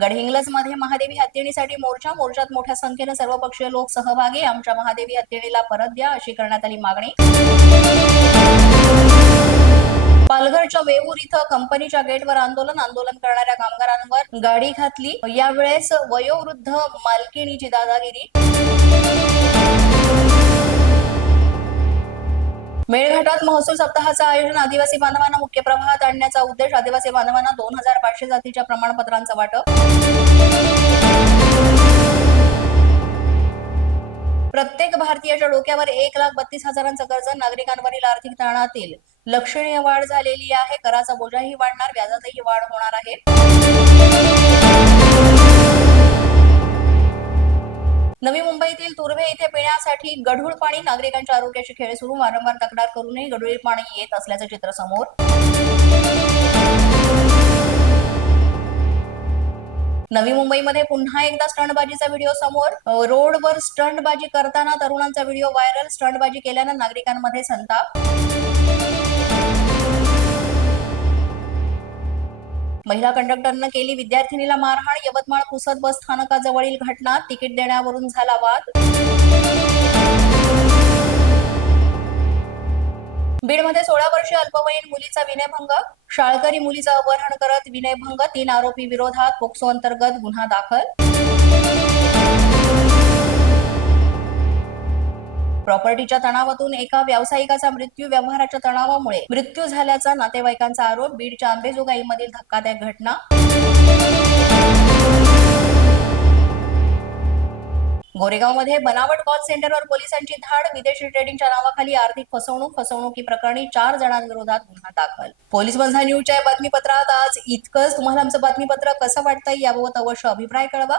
गडहिंग्लजमध्ये महादेवी हत्येणीसाठी मोर्चा मोर्चात मोठ्या संख्येनं सर्वपक्षीय लोक सहभागी. आमच्या महादेवी हत्येणीला परत द्या अशी करण्यात आली मागणी. पालघरच्या वेऊर इथं कंपनीच्या गेटवर आंदोलन आंदोलन करणाऱ्या कामगारांवर गाडी घातली. यावेळेस वयोवृद्ध मालकिणीची दादागिरी. मेळघाटात महसूल सप्ताहाचं आयोजन आदिवासी बांधवांना मुख्य प्रवाहात आणण्याचा उद्देश आदिवासी बांधवांना दोन हजार पाचशे जातीच्या प्रमाणपत्रांचं वाटप. प्रत्येक भारतीयाच्या डोक्यावर एक लाख बत्तीस हजारांचं कर्ज नागरिकांवरील आर्थिक ताणातील लक्षणीय वाढ झालेली आहे. कराचा बोजाही वाढणार व्याजातही वाढ होणार आहे. नवी मुंबईतील तुर्भे येथे पिण्यासाठी गढूळ पाणी नागरिकांच्या आरोग्याचे खेळ सुरू. वारंवार तक्रार करूनही गढूळ पाणी येत असल्याचं चित्र समोर. नवी मुंबईमध्ये पुन्हा एकदा स्टंटबाजीचा व्हिडिओ समोर. रोडवर स्टंटबाजी करताना तरुणांचा व्हिडिओ व्हायरल. स्टंटबाजी केल्यानं नागरिकांमध्ये संताप. महिला कंडक्टरनं केली विद्यार्थिनीला मारहाण यवतमाळ पुसद बस स्थानकाजवळील घटना तिकीट देण्यावरून झाला वाद. बीडमध्ये सोळा वर्षीय अल्पवयीन मुलीचा विनयभंग शाळकरी मुलीचं अपहरण करत विनयभंग तीन आरोपी विरोधात पोक्सो अंतर्गत गुन्हा दाखल. प्रॉपर्टीच्या तणावातून एका व्यावसायिकाचा मृत्यू व्यवहाराच्या तणावामुळे मृत्यू झाल्याचा नातेवाईकांचा आरोप. बीडच्या आंबेजोगाईमधील धक्कादायक घटना. गोरेगावमध्ये बनावट कॉल सेंटरवर पोलिसांची धाड. विदेशी ट्रेडिंगच्या नावाखाली आर्थिक फसवणूक फसवणुकी प्रकरणी चार जणांविरोधात गुन्हा दाखल. पोलीस बंधा न्यूजच्या बातमीपत्रात आज इतकंच. तुम्हाला आमचं बातमीपत्र कसं वाटतंय याबाबत अवश्य अभिप्राय कळवा.